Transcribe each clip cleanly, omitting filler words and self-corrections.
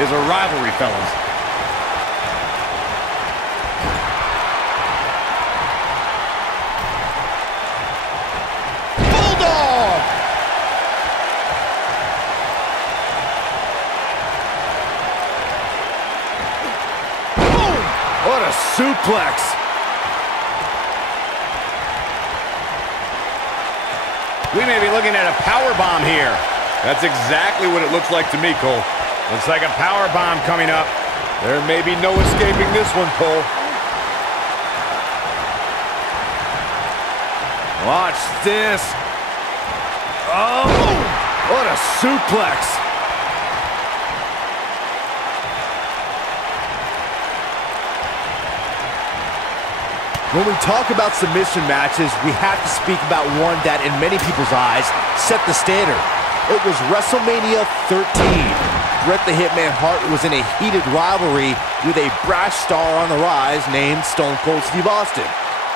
is a rivalry, fellas. Bulldog! Boom! What a suplex. We may be looking at a power bomb here. That's exactly what it looks like to me, Cole. Looks like a power bomb coming up. There may be no escaping this one, Cole. Watch this. Oh, what a suplex. When we talk about submission matches, we have to speak about one that, in many people's eyes, set the standard. It was WrestleMania 13. Bret the Hitman Hart was in a heated rivalry with a brash star on the rise named Stone Cold Steve Austin.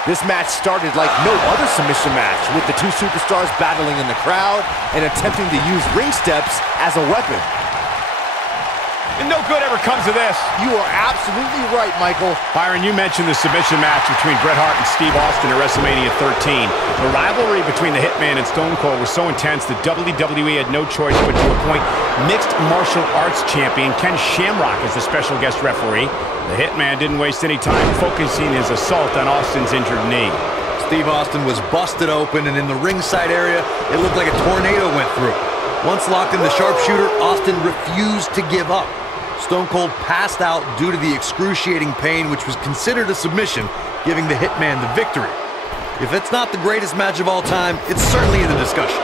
This match started like no other submission match, with the two superstars battling in the crowd and attempting to use ring steps as a weapon. And no good ever comes of this. You are absolutely right, Michael. Byron, you mentioned the submission match between Bret Hart and Steve Austin at WrestleMania 13. The rivalry between the Hitman and Stone Cold was so intense that WWE had no choice but to appoint mixed martial arts champion Ken Shamrock as the special guest referee. The Hitman didn't waste any time focusing his assault on Austin's injured knee. Steve Austin was busted open, and in the ringside area, it looked like a tornado went through. Once locked in the sharpshooter, Austin refused to give up. Stone Cold passed out due to the excruciating pain, which was considered a submission, giving the Hitman the victory. If it's not the greatest match of all time, it's certainly in the discussion.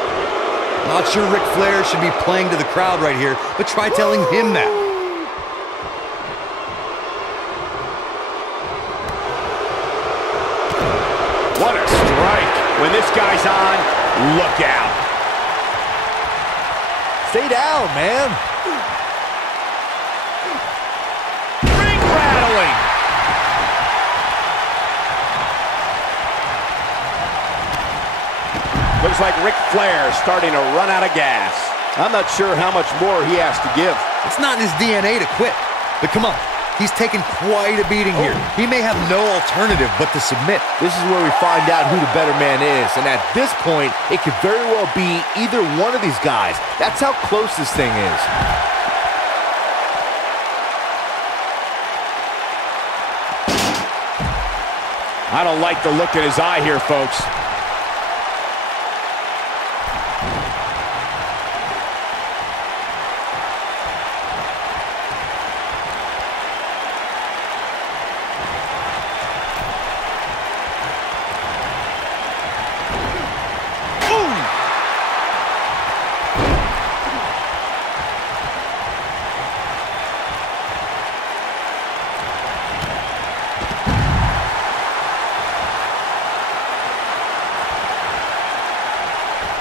Not sure Ric Flair should be playing to the crowd right here, but try telling him that. What a strike. When this guy's on, look out. Stay down, man. Looks like Ric Flair starting to run out of gas. I'm not sure how much more he has to give. It's not in his DNA to quit. But come on, he's taken quite a beating here. He may have no alternative but to submit. This is where we find out who the better man is. And at this point, it could very well be either one of these guys. That's how close this thing is. I don't like the look in his eye here, folks.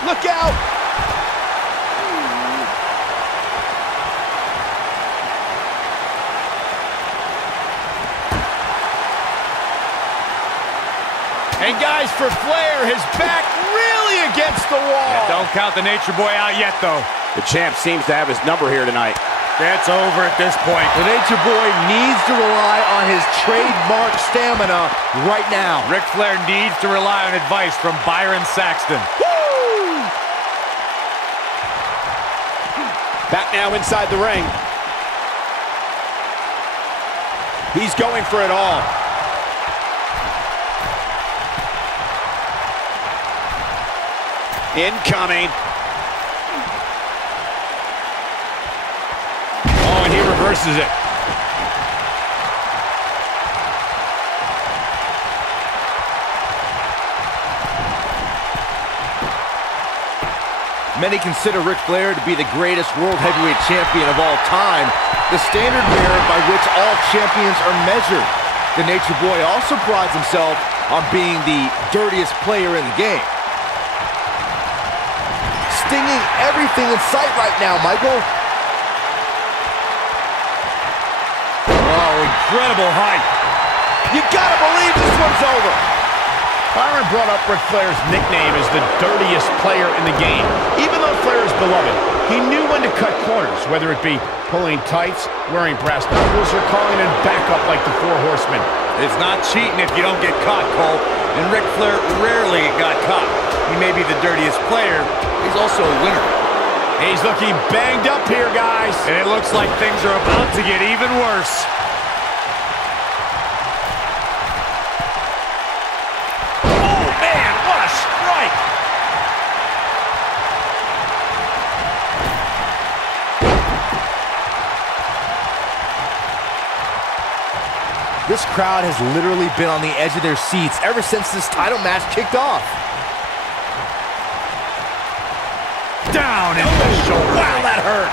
Look out! And guys, for Flair, his back really against the wall. Yeah, don't count the Nature Boy out yet, though. The champ seems to have his number here tonight. It's over at this point. The Nature Boy needs to rely on his trademark stamina right now. Ric Flair needs to rely on advice from Byron Saxton. Back now inside the ring. He's going for it all. Incoming. Oh, and he reverses it. Many consider Ric Flair to be the greatest world heavyweight champion of all time, the standard bearer by which all champions are measured. The Nature Boy also prides himself on being the dirtiest player in the game. Stinging everything in sight right now, Michael. Oh, incredible height. You gotta believe this one's over. Byron brought up Ric Flair's nickname as the dirtiest player in the game. Even though Flair is beloved, he knew when to cut corners, whether it be pulling tights, wearing brass knuckles, or calling in backup like the Four Horsemen. It's not cheating if you don't get caught, Cole. And Ric Flair rarely got caught. He may be the dirtiest player, he's also a winner. He's looking banged up here, guys. And it looks like things are about to get even worse. This crowd has literally been on the edge of their seats ever since this title match kicked off. Down in the shoulder. Wow, that hurt.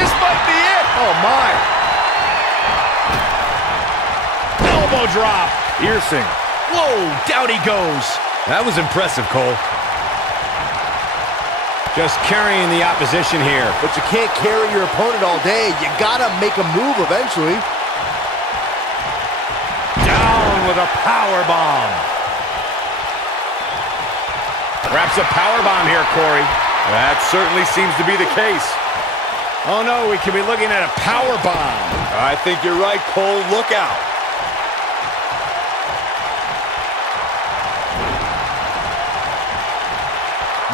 This might be it. Oh, my. Elbow drop. Piercing. Whoa, down he goes. That was impressive, Cole. Just carrying the opposition here. But you can't carry your opponent all day. You gotta make a move eventually. Down with a power bomb. Perhaps a power bomb here, Corey. That certainly seems to be the case. Oh no, we could be looking at a power bomb. I think you're right, Cole. Look out.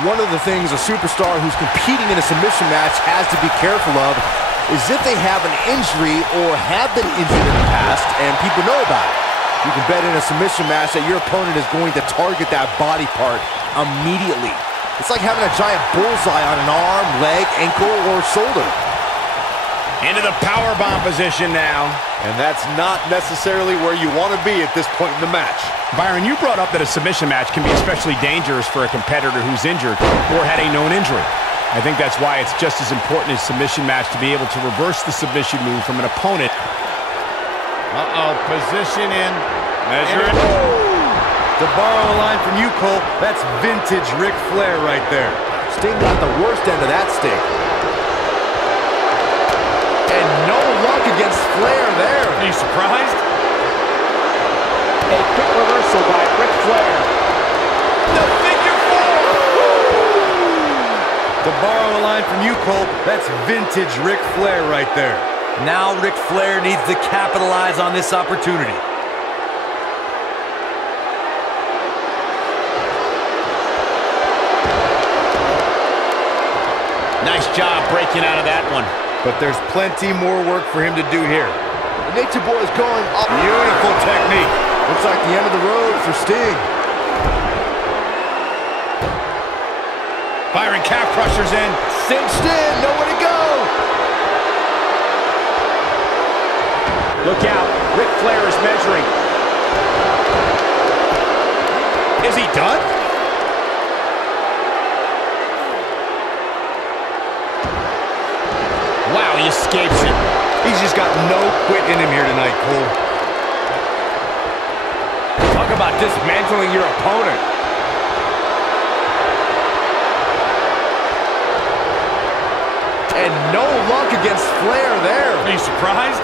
One of the things a superstar who's competing in a submission match has to be careful of is if they have an injury or have been injured in the past and people know about it. You can bet in a submission match that your opponent is going to target that body part immediately. It's like having a giant bullseye on an arm, leg, ankle, or shoulder. Into the powerbomb position now. And that's not necessarily where you want to be at this point in the match. Byron, you brought up that a submission match can be especially dangerous for a competitor who's injured or had a known injury. I think that's why it's just as important in a submission match to be able to reverse the submission move from an opponent. Position in. Measure it. To borrow a line from you, Cole, that's vintage Ric Flair right there. Sting got the worst end of that stick. And no luck against Flair there. Are you surprised? A quick reversal by Ric Flair. The figure four. To borrow a line from you, Cole, that's vintage Ric Flair right there. Now Ric Flair needs to capitalize on this opportunity. Nice job breaking out of that one. But there's plenty more work for him to do here. The Nature Boy is going up. Beautiful technique. Looks like the end of the road for Sting. Byron calf crushers in. Cinched in, nowhere to go. Look out, Ric Flair is measuring. Is he done? Wow, he escapes it. He's just got no quit in him here tonight, Cole. Talk about dismantling your opponent. And no luck against Flair there. Are you surprised?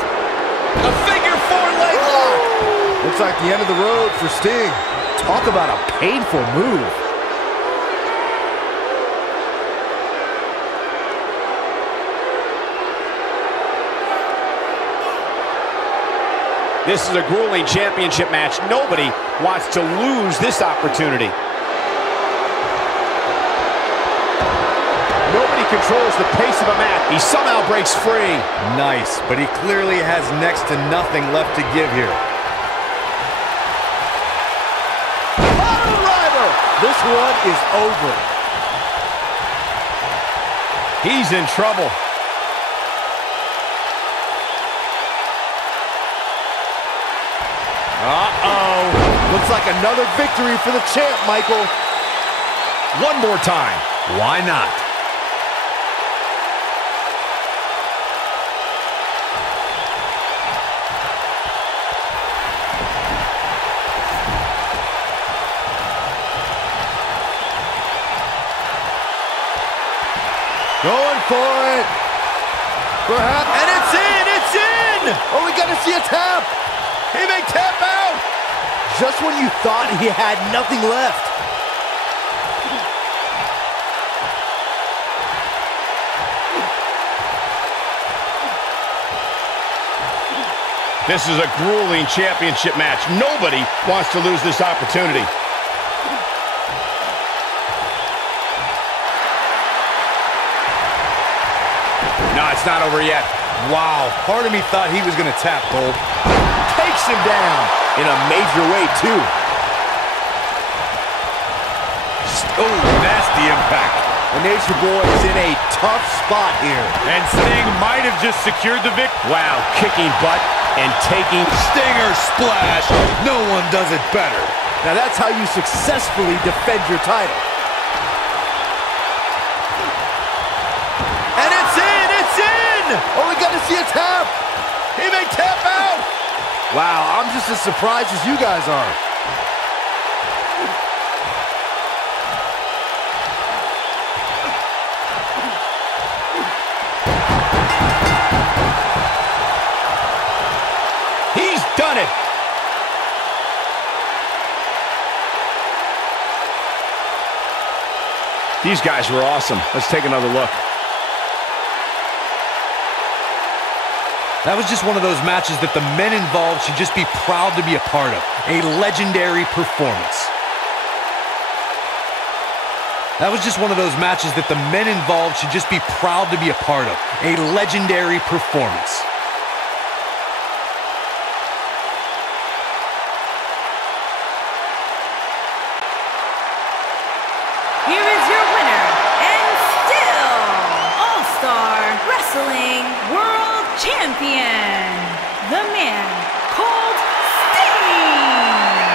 A figure four leg lock. Looks like the end of the road for Sting. Talk about a painful move. This is a grueling championship match. Nobody wants to lose this opportunity. Nobody controls the pace of a match. He somehow breaks free. Nice, but he clearly has next to nothing left to give here. Driver! This one is over. He's in trouble. Uh-oh. Looks like another victory for the champ, Michael. One more time. Why not? Going for it. Perhaps. And it's in! It's in! Oh, we got to see a tap. He may tap out. Just when you thought he had nothing left. This is a grueling championship match. Nobody wants to lose this opportunity. No, it's not over yet. Wow, part of me thought he was going to tap, Cole. Takes him down in a major way, too. Oh, nasty impact. The Nature Boy is in a tough spot here. And Sting might have just secured the victory. Wow, kicking butt and taking... Stinger splash. No one does it better. Now that's how you successfully defend your title. And it's in! It's in! Oh, we got to see a tap. He may tap out. Wow, I'm just as surprised as you guys are. He's done it. These guys were awesome. Let's take another look. That was just one of those matches that the men involved should just be proud to be a part of. A legendary performance. That was just one of those matches that the men involved should just be proud to be a part of. A legendary performance. Here is your winner, and still All-Star Wrestling World Champion, the man called Sting.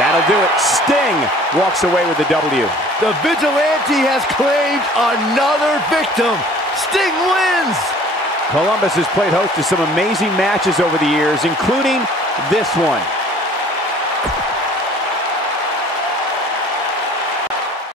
That'll do it. Sting walks away with the W. The Vigilante has claimed another victim. Sting wins. Columbus has played host to some amazing matches over the years, including this one.